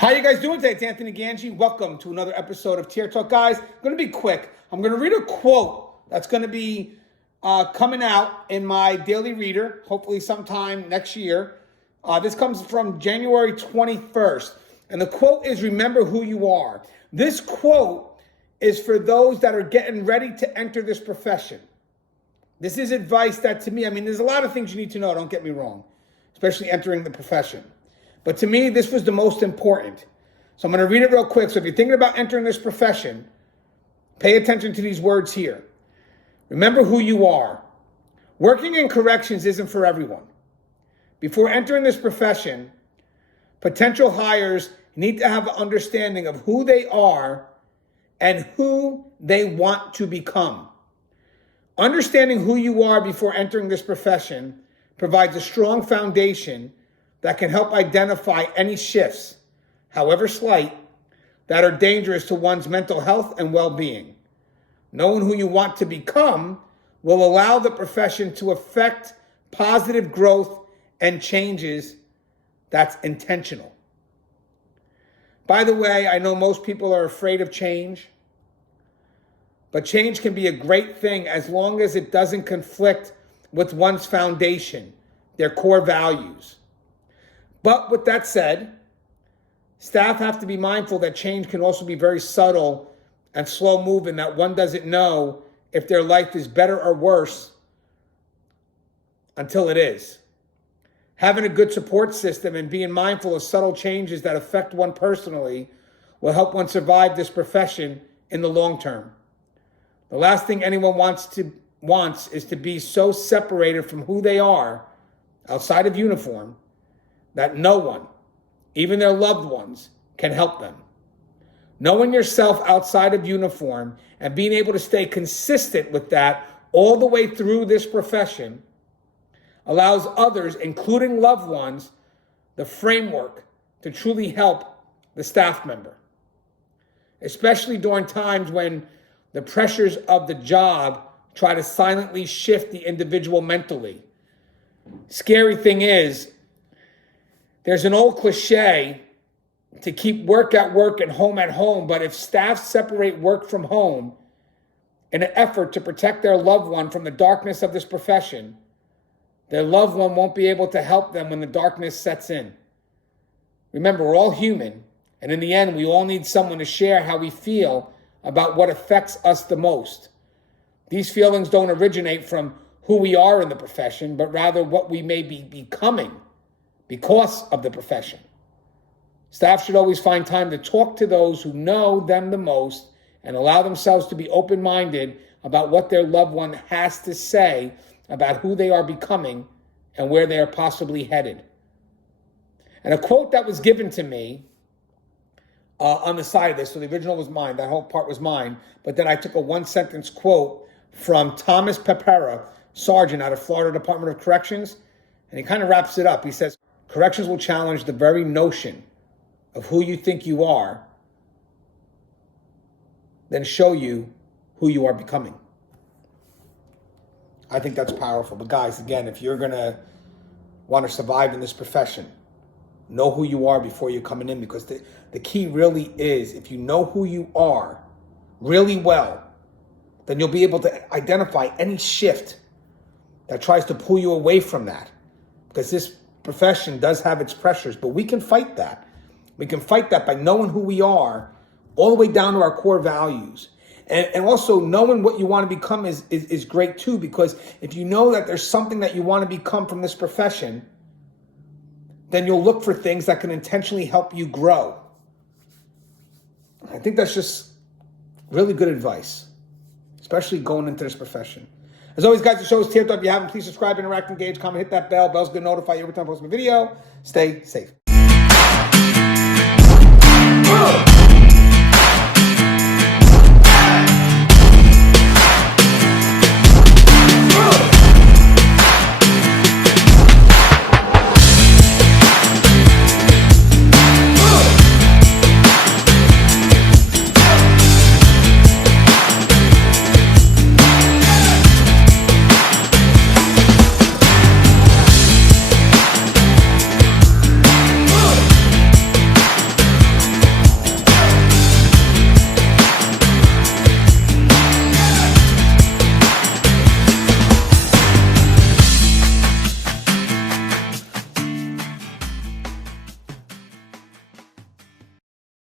How you guys doing today? It's Anthony Gangi. Welcome to another episode of Tier Talk. Guys, I'm going to be quick. I'm going to read a quote that's going to be coming out in my daily reader, hopefully sometime next year. This comes from January 21st. And the quote is, remember who you are. This quote is for those that are getting ready to enter this profession. This is advice that to me, there's a lot of things you need to know, don't get me wrong, especially entering the profession. But to me, this was the most important. So I'm going to read it real quick. So if you're thinking about entering this profession, pay attention to these words here. Remember who you are. Working in corrections isn't for everyone. Before entering this profession, potential hires need to have an understanding of who they are and who they want to become. Understanding who you are before entering this profession provides a strong foundation that can help identify any shifts, however slight, that are dangerous to one's mental health and well-being. Knowing who you want to become will allow the profession to affect positive growth and changes that's intentional. By the way, I know most people are afraid of change, but change can be a great thing as long as it doesn't conflict with one's foundation, their core values. But with that said, staff have to be mindful that change can also be very subtle and slow moving, that one doesn't know if their life is better or worse until it is. Having a good support system and being mindful of subtle changes that affect one personally will help one survive this profession in the long term. The last thing anyone wants is to be so separated from who they are outside of uniform that no one, even their loved ones, can help them. Knowing yourself outside of uniform and being able to stay consistent with that all the way through this profession allows others, including loved ones, the framework to truly help the staff member, especially during times when the pressures of the job try to silently shift the individual mentally. Scary thing is, there's an old cliche to keep work at work and home at home, but if staff separate work from home in an effort to protect their loved one from the darkness of this profession, their loved one won't be able to help them when the darkness sets in. Remember, we're all human, and in the end, we all need someone to share how we feel about what affects us the most. These feelings don't originate from who we are in the profession, but rather what we may be becoming because of the profession. Staff should always find time to talk to those who know them the most and allow themselves to be open-minded about what their loved one has to say about who they are becoming and where they are possibly headed. And a quote that was given to me on the side of this, so the original was mine, that whole part was mine, but then I took a one-sentence quote from Thomas Pepera, Sergeant out of Florida Department of Corrections, and he kind of wraps it up. He says, corrections will challenge the very notion of who you think you are, then show you who you are becoming. I think that's powerful. But guys, again, if you're going to want to survive in this profession, know who you are before you're coming in, because the key really is, if you know who you are really well, then you'll be able to identify any shift that tries to pull you away from that. Because this profession does have its pressures, but we can fight that. We can fight that by knowing who we are all the way down to our core values. And also knowing what you want to become is great too, because if you know that there's something that you want to become from this profession, then you'll look for things that can intentionally help you grow. I think that's just really good advice, especially going into this profession. As always, guys, the show is Tier Talk. If you haven't, please subscribe, interact, engage, comment, hit that bell. Bell's going to notify you every time I post a video. Stay safe.